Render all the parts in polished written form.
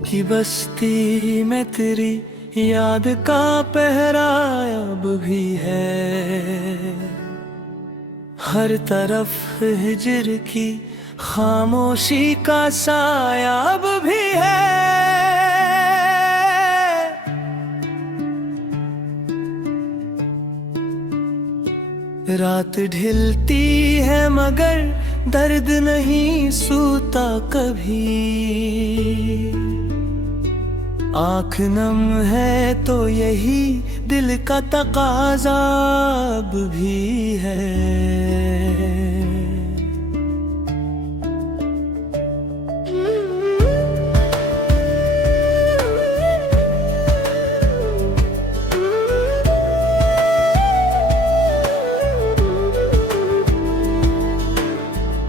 की बस्ती में तेरी याद का पहरा अब भी है। हर तरफ हिजर की खामोशी का साया अब भी है। रात ढलती है मगर दर्द नहीं सूता कभी। आँख नम है तो यही दिल का तकाज़ा अब भी है।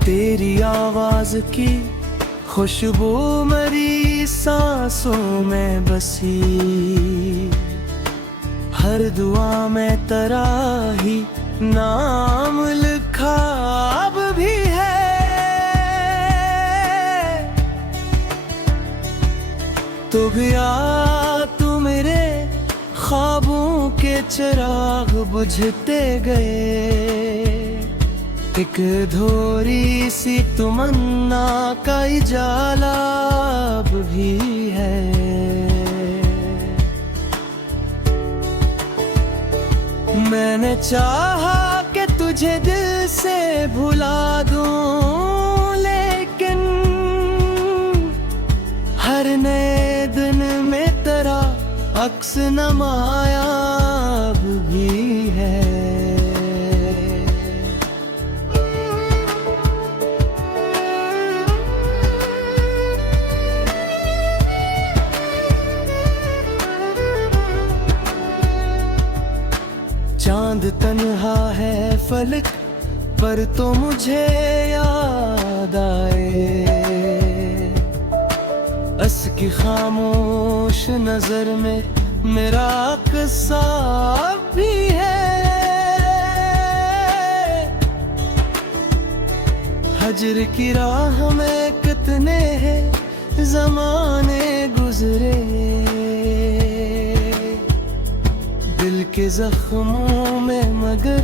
तेरी आवाज की खुशबू मेरी सांसों में बसी। हर दुआ में तेरा ही नाम लिखा अब भी है। तो भी आ तू मेरे ख्वाबों के चिराग बुझते गए। एक धोरी सी तमन्ना का उजाला अब भी है। मैंने चाहा कि तुझे दिल से भुला दूं, लेकिन हर नए दिन में तेरा अक्स नमाया अब भी है। चांद तन्हा है फलक पर तो मुझे याद आए। अस की खामोश नजर में मेरा किस्सा भी है। हजर की राह में कितने ज़माने गुजरे। दिल के जख्मों में मगर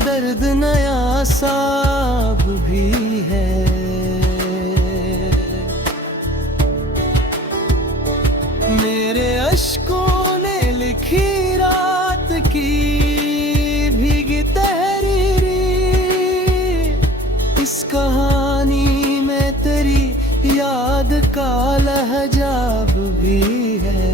दर्द नया साब भी है। मेरे अश्कों ने लिखी रात की भीगी तहरीरी। इस कहानी में तेरी याद का लहजा भी है।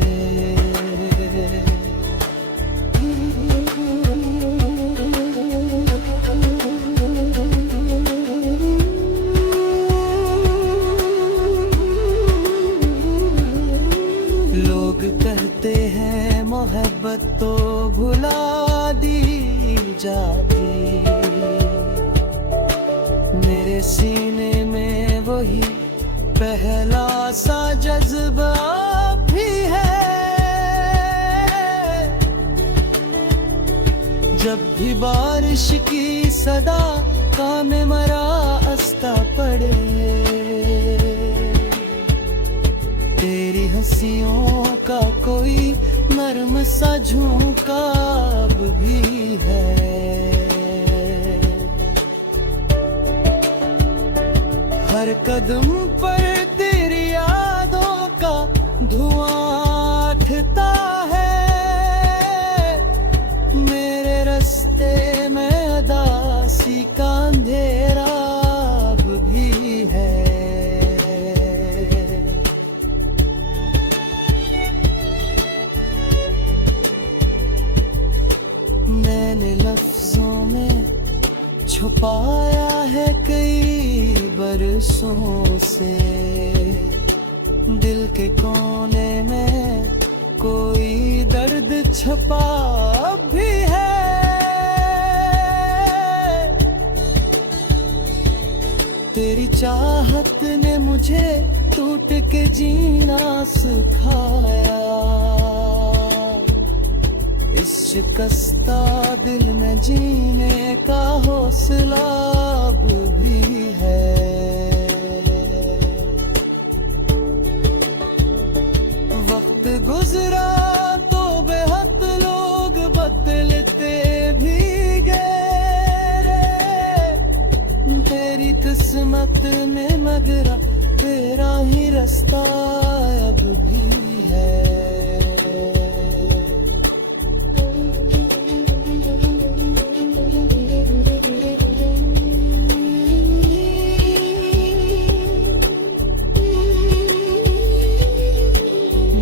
लोग कहते हैं मोहब्बत तो भुला दी जाती। मेरे सीने में वही पहला सा जज्बा भी है। जब भी बारिश की सदा कान मरा अस्ता पड़े। तेरी हंसियों का कोई नर्म सा झोंका अब भी है। हर कदम पर तेरी यादों का धुआं उठता है। मेरे रास्ते में उदासी का अंधेरा अब भी है। मैंने लफ्जों में छुपाया है कई बरसों से। दिल के कोने में कोई दर्द छुपा भी है। तेरी चाहत ने मुझे टूट के जीना सिखाया। इस शिकस्ता दिल में जीने का हौसला अब भी है। किस्मत में मगरा तेरा ही रास्ता अब भी है।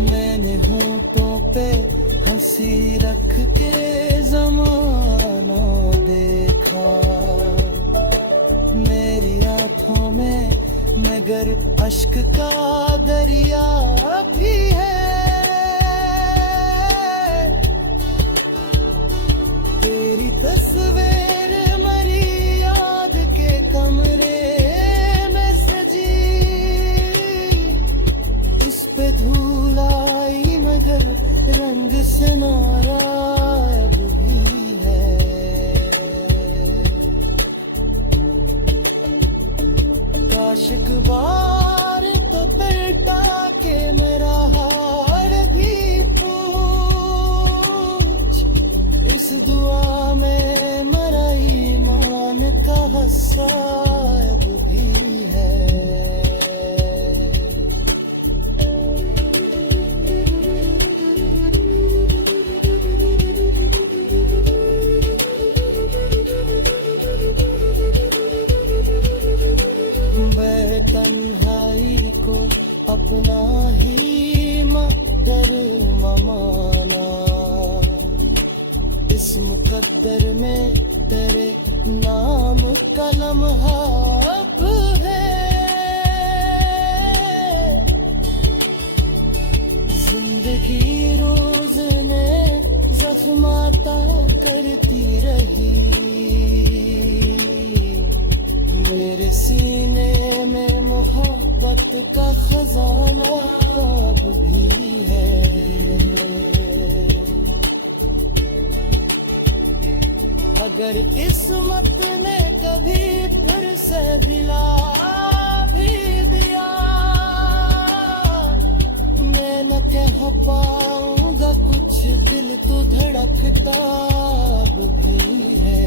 मैंने होठों पे हंसी रख के ज़माना देखा, मेरी आँखों में मगर अश्क का दरिया भी है। तेरी तस्वीर मरी याद के कमरे में सजी, इस पे धूल आई मगर रंग से नारा अब भी है। काशिक बार तो बेटा के मेरा हाल भी पूछ, इस दुआ में मेरा ईमान का हिस्सा अब भी है। तन्हाई को अपना ही मकदर माना, इस मुकद्दर में तेरे नाम का लम्हा अब है। जिंदगी रोज ने जख्माता करती रही, मेरे सीने में मोहब्बत का खजाना अब भी है। अगर किस्मत ने कभी फिर से दिला भी दिया, मैं न कह पाऊंगा कुछ, दिल तो धड़कता अब भी है।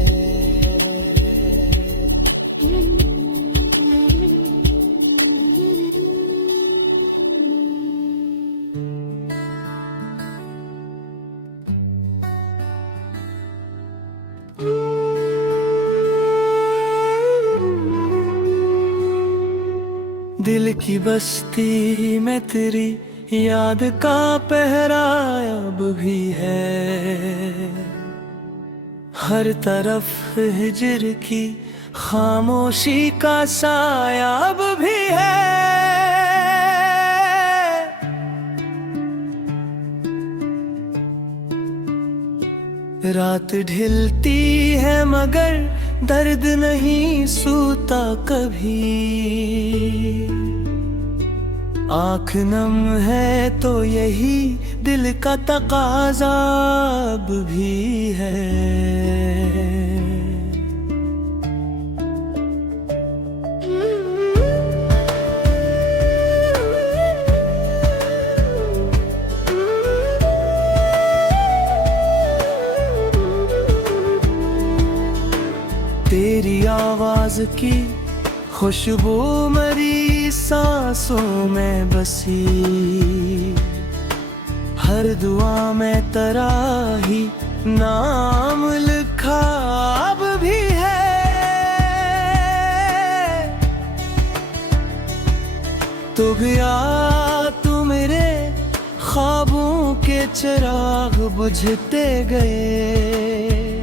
दिल की बस्ती में तेरी याद का पहरा अब भी है। हर तरफ हिजर की खामोशी का साया अब भी है। रात ढलती है मगर दर्द नहीं सूता कभी, आँख नम है तो यही दिल का तकाज़ा अब भी है। तेरी आवाज की खुशबू मेरी सांसों में बसी, हर दुआ में तेरा ही नाम लिखा अब भी है। तू गया तू मेरे ख्वाबों के चिराग बुझते गए,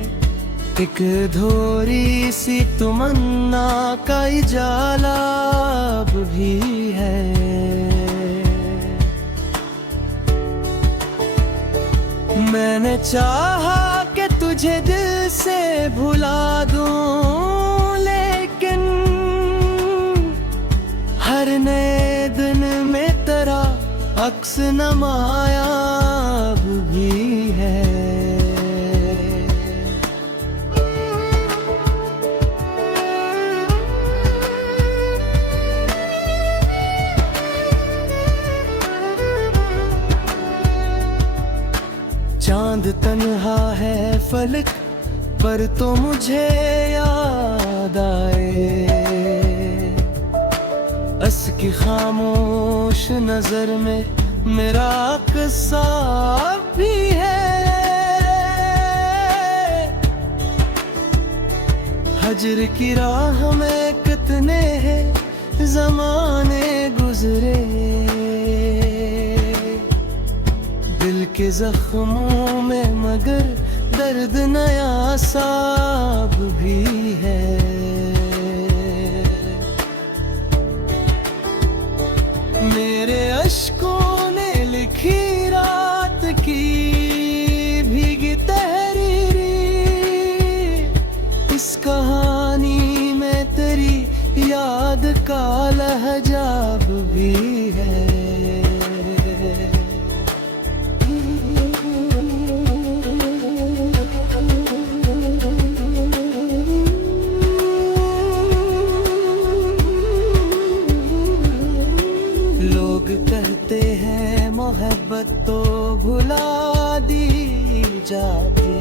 एक अधूरी सी तमन्ना का उजाला अब भी है। मैंने चाहा कि तुझे दिल से भुला दूं, लेकिन हर नए दिन में तेरा अक्स नमाया अब भी है। चांद तन्हा है फलक पर तो मुझे याद आए, उसकी खामोश नजर में मेरा किस्सा भी है। हजर की राह में कितने हैं ज़माने गुजरे, दिल के जख्मों में मगर दर्द नया साब भी है। मेरे अश्कों ने लिखी रात की भीगी तहरीरी, इस कहानी में तेरी याद का लहजाब भी है। लोग कहते हैं मोहब्बत तो भुला दी जाती,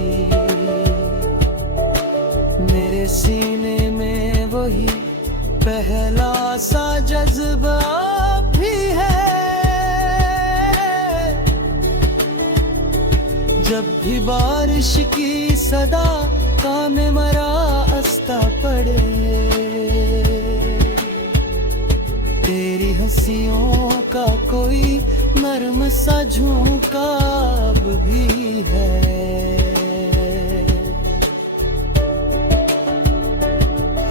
मेरे सीने में वही पहला सा जज्बा भी है। जब भी बारिश की सदा कान मरा अस्ता पड़े, तेरी हंसियों का कोई नर्म सा झोंकाब भी है।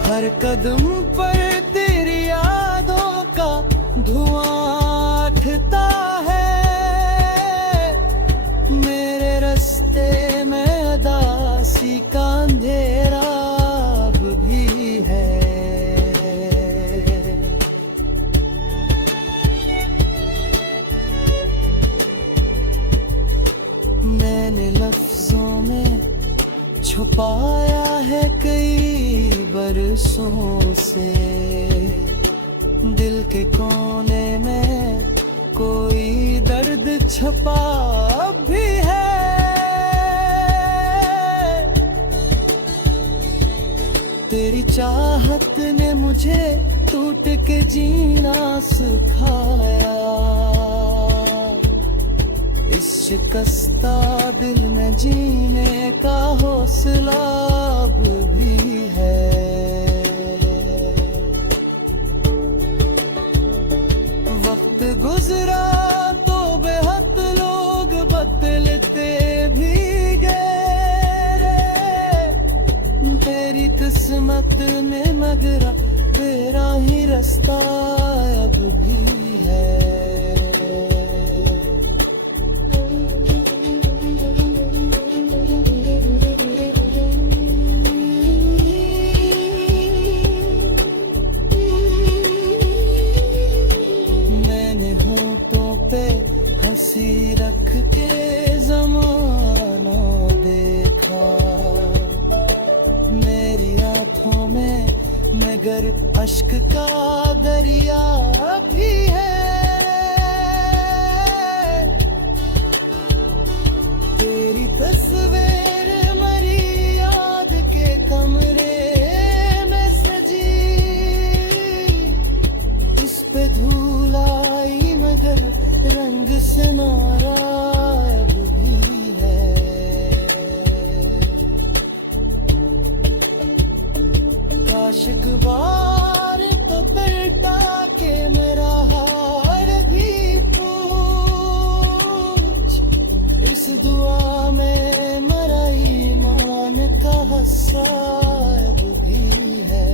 हर कदम पर तेरी यादों का धुआं उठता है, मेरे रास्ते में अदासी का अंधेरा अब भी है। मैंने लफ्जों में छुपाया है कई बरसों से, दिल के कोने में कोई दर्द छुपा भी है। तेरी चाहत ने मुझे टूट के जीना सिखाया, इस शिकस्ता दिल में जीने का हौसला अब भी है। वक्त गुजरा तो बेहद लोग बदलते भी गए, तेरी किस्मत में मगर तेरा ही रास्ता अब भी है। हंसी रख के ज़माना देखा, मेरी आँखों में मगर अश्क का दरिया भी है। तेरी तस्वीर मरी याद के कमरे में सजी, इस पे धूल आई मगर रंग से नारायब भी है। काशिक बार तो पिलटा के मेरा हार भी पूछ, इस दुआ में मेरा ईमान का हिस्सा अब भी है।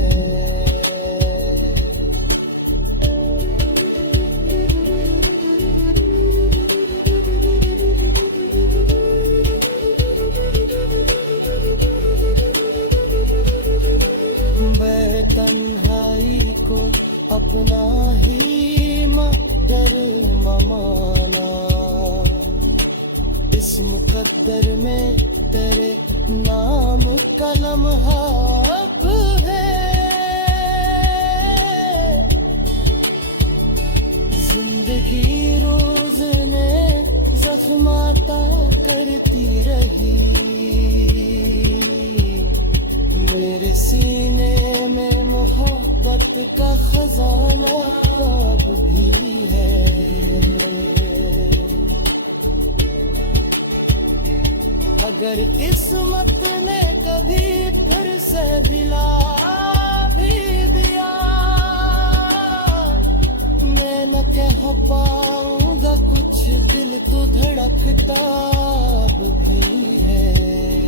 तन्हाई को अपना ही मकदर माना, इस मुकद्दर में तेरे नाम का लम्हा अब है। जिंदगी रोज ने जख्माता करती रही, मेरे सीने में मोहब्बत का खजाना अब भी है। अगर किस्मत ने कभी फिर से दिला भी दिया, मैं न कह पाऊंगा कुछ, दिल तो धड़कता अब भी है।